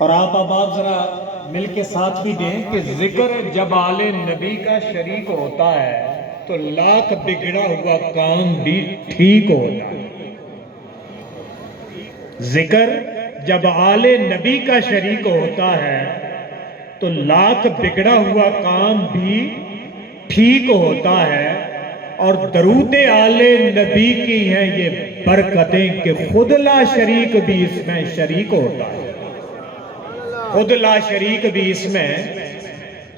اور آپ ذرا مل کے ساتھ بھی دیں کہ ذکر جب آل نبی کا شریک ہوتا ہے تو لاکھ بگڑا ہوا کام بھی ٹھیک ہوتا ہے۔ ذکر جب آل نبی کا شریک ہوتا ہے تو لاکھ بگڑا ہوا کام بھی ٹھیک ہوتا ہے۔ اور درود آل نبی کی ہیں یہ برکتیں کہ خود لا شریک بھی اس میں شریک ہوتا ہے۔ خود لا شریک بھی اس میں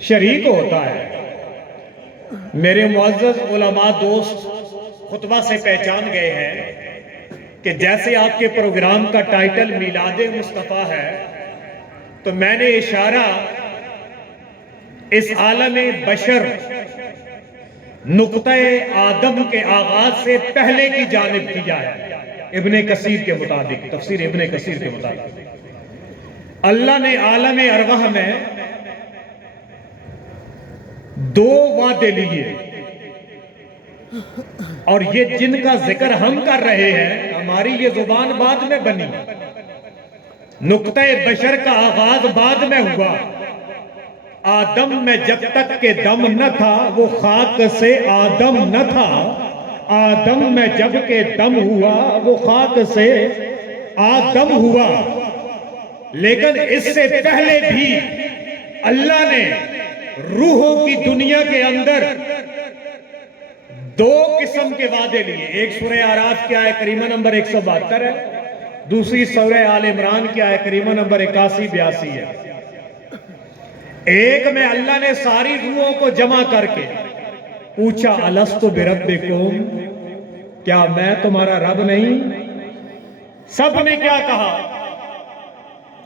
شریک ہوتا ہے۔ میرے معزز علماء دوست خطبہ سے پہچان گئے ہیں کہ جیسے آپ کے پروگرام کا ٹائٹل میلاد مصطفیٰ ہے تو میں نے اشارہ اس عالم بشر نقطہ آدم کے آغاز سے پہلے کی جانب کیا ہے۔ ابن کثیر کے مطابق، تفسیر ابن کثیر کے مطابق اللہ نے عالم ارواح میں دو وعدے لیے، اور یہ جن کا ذکر ہم کر رہے ہیں ہماری یہ زبان بعد میں بنی، نقطہ بشر کا آغاز بعد میں ہوا۔ آدم میں جب تک کہ دم نہ تھا وہ خاک سے آدم نہ تھا، آدم میں جب کہ دم ہوا وہ خاک سے آدم ہوا۔ لیکن اس سے پہلے بھی اللہ نے روحوں کی دنیا کے اندر دو قسم کے وعدے لیے۔ ایک سورہ اعراف کی آیت کریمہ نمبر 172 ہے، دوسری سورہ آل عمران کی آیت کریمہ نمبر 81-82 ہے۔ ایک میں اللہ نے ساری روحوں کو جمع کر کے پوچھا الستُ بربکم، کیا میں تمہارا رب نہیں؟ سب نے کیا کہا؟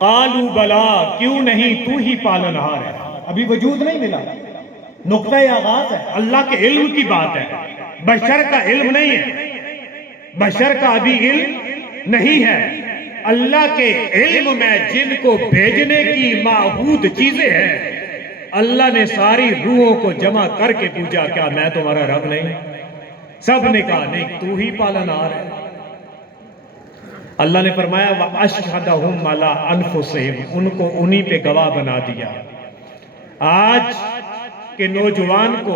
قالوا بلا، کیوں نہیں، تو ہی پالنہار ہے۔ ابھی وجود نہیں ملا، نقطہ آغاز ہے، اللہ کے علم کی بات ہے، بشر کا علم نہیں ہے، بشر کا ابھی علم نہیں ہے۔ اللہ کے علم میں جن کو بھیجنے کی معہود چیزیں ہیں، اللہ نے ساری روحوں کو جمع کر کے پوچھا کیا میں تمہارا رب نہیں؟ سب نے کہا نہیں، تو ہی پالنہار ہے۔ اللہ نے فرمایا وَأَشْهَدَهُمْ عَلَىٰ أَنفُسِهِمْ، ان کو انہی پہ گواہ بنا دیا۔ آج کے نوجوان کو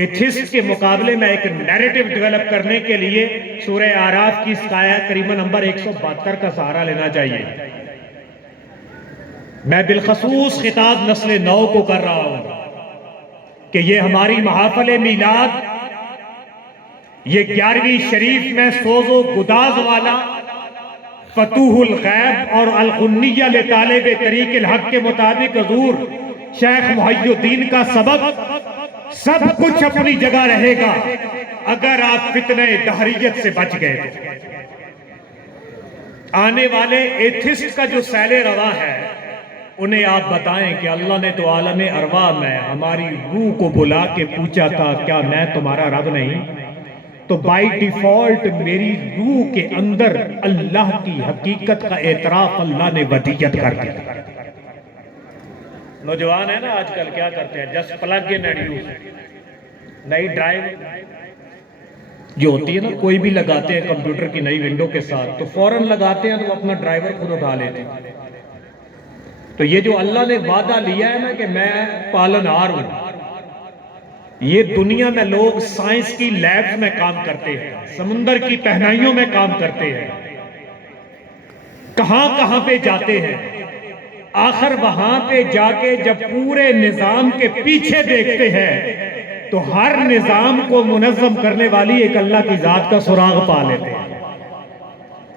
ایتھسٹ کے مقابلے میں ایک نیریٹو ڈیولپ کرنے کے لیے سورہ اعراف کی آیت کریمہ نمبر 172 کا سہارا لینا چاہیے۔ میں بالخصوص خطاب نسل نو کو کر رہا ہوں کہ یہ ہماری محافل میلاد، یہ 11ویں شریف میں سوز و گداز والا فتوح الغیب اور الغنیہ لطالب طریق الحق کے مطابق حضور شیخ محی الدین کا سبق سب کچھ اپنی جگہ رہے گا اگر آپ فتنہ دہریت سے بچ گئے۔ آنے والے ایتھسٹ کا جو سیل رواں ہے انہیں آپ بتائیں کہ اللہ نے تو عالم ارواح میں ہماری روح کو بلا کے پوچھا تھا کیا میں تمہارا رب نہیں؟ تو بائی ڈیفالٹ میری روح کے اندر اللہ کی حقیقت کا اعتراف اللہ نے ودیت کر دیا۔ نوجوان ہے نا آج کل کیا کرتے ہیں، just plug in and use, نئی ڈرائیو جو ہوتی ہے نا کوئی بھی لگاتے ہیں کمپیوٹر کی نئی ونڈو کے ساتھ تو فوراً لگاتے ہیں تو اپنا ڈرائیور خود اٹھا لیتے ہیں۔ تو یہ جو اللہ نے وعدہ لیا ہے نا کہ میں پالنہار ہوں، یہ دنیا میں لوگ سائنس کی لیبز میں کام کرتے ہیں، سمندر کی تہنائیوں میں کام کرتے ہیں، کہاں کہاں پہ جاتے ہیں، آخر وہاں پہ جا کے جب پورے نظام کے پیچھے دیکھتے ہیں تو ہر نظام کو منظم کرنے والی ایک اللہ کی ذات کا سراغ پا لیتے ہیں۔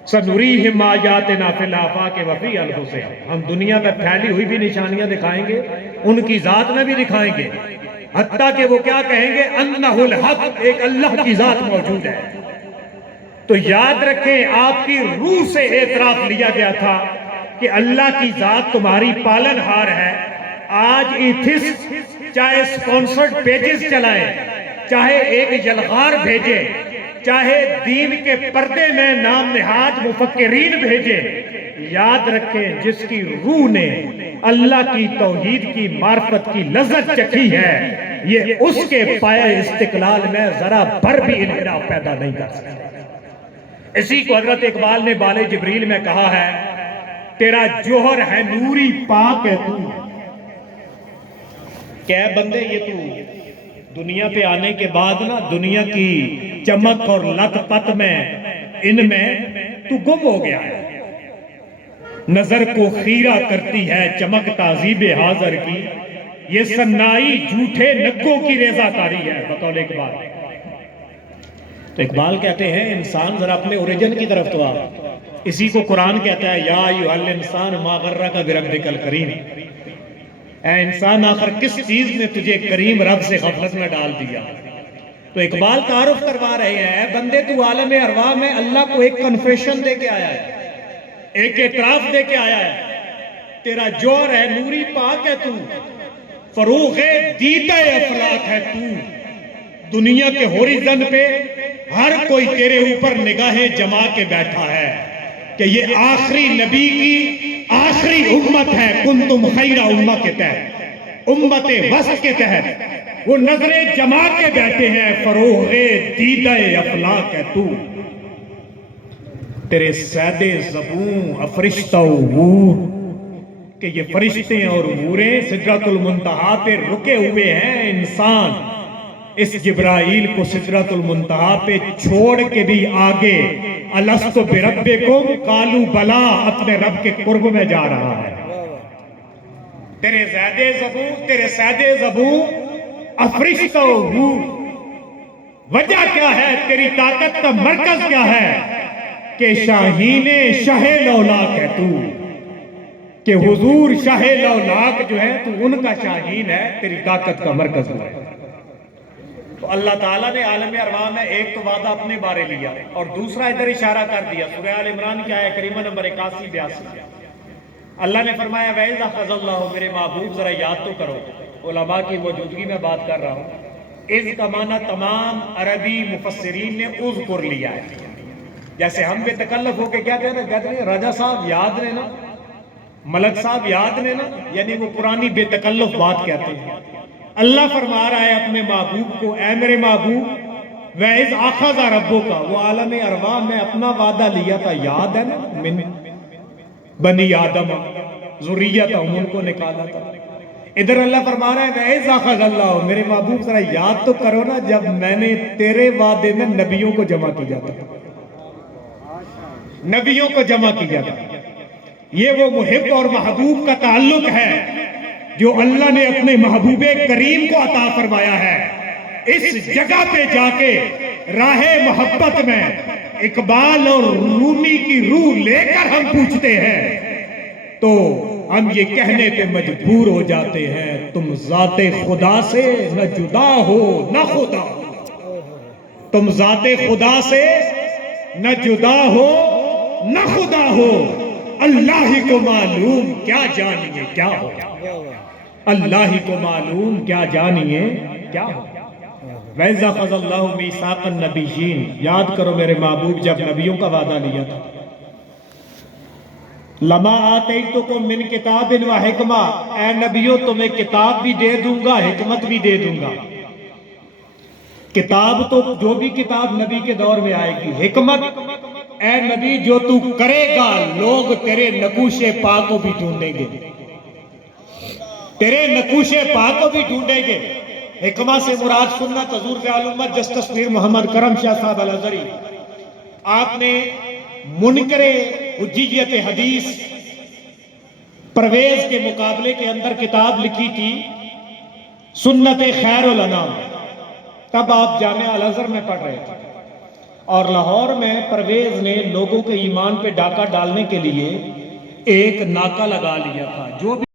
سَنُرِيهِمْ آيَاتِنَا فِي الْآفَاقِ وَفِي أَنفُسِهِمْ، ہم دنیا میں پھیلی ہوئی بھی نشانیاں دکھائیں گے، ان کی ذات میں بھی دکھائیں گے، حتیٰ کہ وہ کیا کہیں گے انہ الحق، ایک اللہ کی ذات موجود ہے۔ تو یاد رکھیں آپ کی روح سے اعتراف لیا گیا تھا کہ اللہ کی ذات تمہاری پالنہار ہے۔ آج ایتھسٹ چاہے سپونسرڈ پیجز چلائیں، چاہے ایک یلغار بھیجے، چاہے دین کے پردے میں نام نہاد مفکرین بھیجے، یاد رکھیں جس کی روح نے اللہ کی توحید کی معرفت کی لذت چکھی ہے یہ اس کے پائے استقلال میں ذرا بھر بھی انحراف پیدا نہیں کر سکتا۔ اسی کو حضرت اقبال نے بال جبریل میں کہا ہے تیرا جوہر ہے نوری پاک ہے تو کہ اے بندے یہ تو دنیا پہ آنے کے بعد نا دنیا کی چمک اور لت پت میں ان میں تو گم ہو گیا ہے. نظر کو خیرہ کرتی ہے چمک تہذیب حاضر کی, یہ سنائی جھوٹے نگوں کی ریزہ کاری ہے. بقول اقبال. تو اقبال کہتے ہیں انسان ذرا اپنے اوریجن کی طرف تو آ. اسی کو قرآن کہتا ہے یا ایھا الانسان ما غرک بربک الکریم. اے انسان آخر کس چیز نے تجھے کریم رب سے غفلت میں ڈال دیا. تو اقبال تعارف کروا رہے ہیں اے بندے تو عالم ارواح میں اللہ کو ایک کنفیشن دے کے آیا ہے, ایک اعتراف دے کے آیا ہے. تیرا جوہر ہے نوری پاک ہے تو, فروغ دیدہ افلاک ہے تو. دنیا کے ہوریزن پہ ہر کوئی تیرے اوپر نگاہیں جما کے بیٹھا ہے کہ یہ آخری نبی کی آخری امت ہے. کنتم خیر امہ کے تحت, امت وسط کے تحت وہ نظریں جما کے بیٹھے ہیں. فروغ دیدہ افلاک ہے تو. تیرے سید زبوں افرشتہ و حور, کہ یہ فرشتے اور حوریں سدرۃ المنتہا پہ رکے ہوئے ہیں. انسان اس جبرائیل کو سدرۃ المنتہا پہ چھوڑ کے بھی آگے الست بربکم قالوا بلا اپنے رب کے قرب میں جا رہا ہے. تیرے زید زبوں, تیرے سید زبوں افرشتہ و حور, وجہ کیا ہے, تیری طاقت کا مرکز کیا ہے کہ شاہین شاہ لولاک ہے تو, کہ حضور شاہ لولاک جو ہے تو ان کا شاہین ہے, تیری طاقت کا مرکز ہے. تو اللہ تعالیٰ نے عالم ارواح میں ایک تو وعدہ اپنے بارے لیا اور دوسرا ادھر اشارہ کر دیا. سورہ آل عمران کی آیت کریمہ نمبر 81-82. اللہ نے فرمایا وَإِذَا أَخَذَ اللَّهُ, میرے محبوب ذرا یاد تو کرو, علماء کی موجودگی میں بات کر رہا ہوں. اذ کا معنی تمام عربی مفسرین نے اذکر لیا ہے. جیسے ہم بے تکلف ہو کے کیا کہتے ہیں, راجہ صاحب یاد رہے نا, ملک صاحب یاد رہے نا, یعنی وہ پرانی بے تکلف بات کہتے ہیں. اللہ فرما رہا ہے اپنے محبوب کو, اے میرے محبوب وَإِذْ أَخَذَ رَبُّكَ, وہ عالم ارواح میں اپنا وعدہ لیا تھا, یاد ہے نا, من بنی آدم ذریتہم, ان کو نکالا تھا. ادھر اللہ فرما رہا ہے وَإِذْ أَخَذَ اللَّهُ, میرے محبوب ذرا یاد تو کرو نا جب میں نے تیرے وعدے میں نبیوں کو جمع کیا تھا, نبیوں کو جمع کیا تھا. یہ وہ محب اور محبوب کا تعلق ہے جو اللہ نے اپنے محبوب کریم کو عطا فرمایا ہے. اس جگہ پہ جا کے راہ محبت میں اقبال اور رومی کی روح لے کر ہم پوچھتے ہیں تو ہم یہ کہنے پہ مجبور ہو جاتے ہیں تم ذات خدا سے نہ جدا ہو نہ خدا ہو. تم ذات خدا سے نہ جدا ہو نہ خدا ہو, اللہ ہی کو معلوم کیا جانیے کیا ہو. اللہ ہی کو معلوم کیا جانیے کیا ہو. وَإِذَا أَخَذَ اللَّهُ مِيثَاقَ النَّبِيِّينَ, یاد کرو میرے محبوب جب نبیوں کا وعدہ لیا تھا. لَمَا آتَيْتُكُم مِّن كِتَابٍ وَحِكْمَةٍ, اے نبیوں تمہیں کتاب بھی دے دوں گا حکمت بھی دے دوں گا. کتاب تو جو بھی کتاب نبی کے دور میں آئے گی, حکمت اے نبی جو تو کرے گا لوگ تیرے نقوش پا کو بھی ڈھونڈیں گے, تیرے نقوش پا کو بھی ڈھونڈیں گے. حکمہ سے مراد سنت حضور فعال امت جسٹس میر محمد کرم شاہ صاحب الازہری, آپ نے منکر حجیت حدیث پرویز کے مقابلے کے اندر کتاب لکھی تھی سنت خیر الانام. تب آپ جامعہ الازہر میں پڑھ رہے تھے اور لاہور میں پرویز نے لوگوں کے ایمان پہ ڈاکہ ڈالنے کے لیے ایک ناکہ لگا لیا تھا. جو بھی